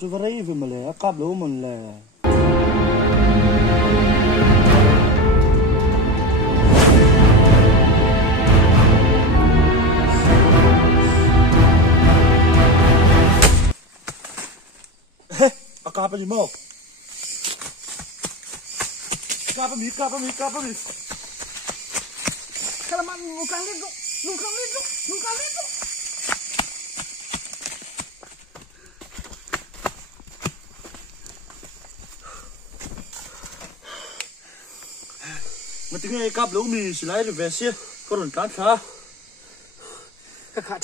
tu varai về mà lẽ cáp lỗ mình lẽ cáp gì mau cáp mi kalau mak nukang itu mà tiếng nghe cáp lỗ mì chỉ lấy được về xia có đồn cán khá kakak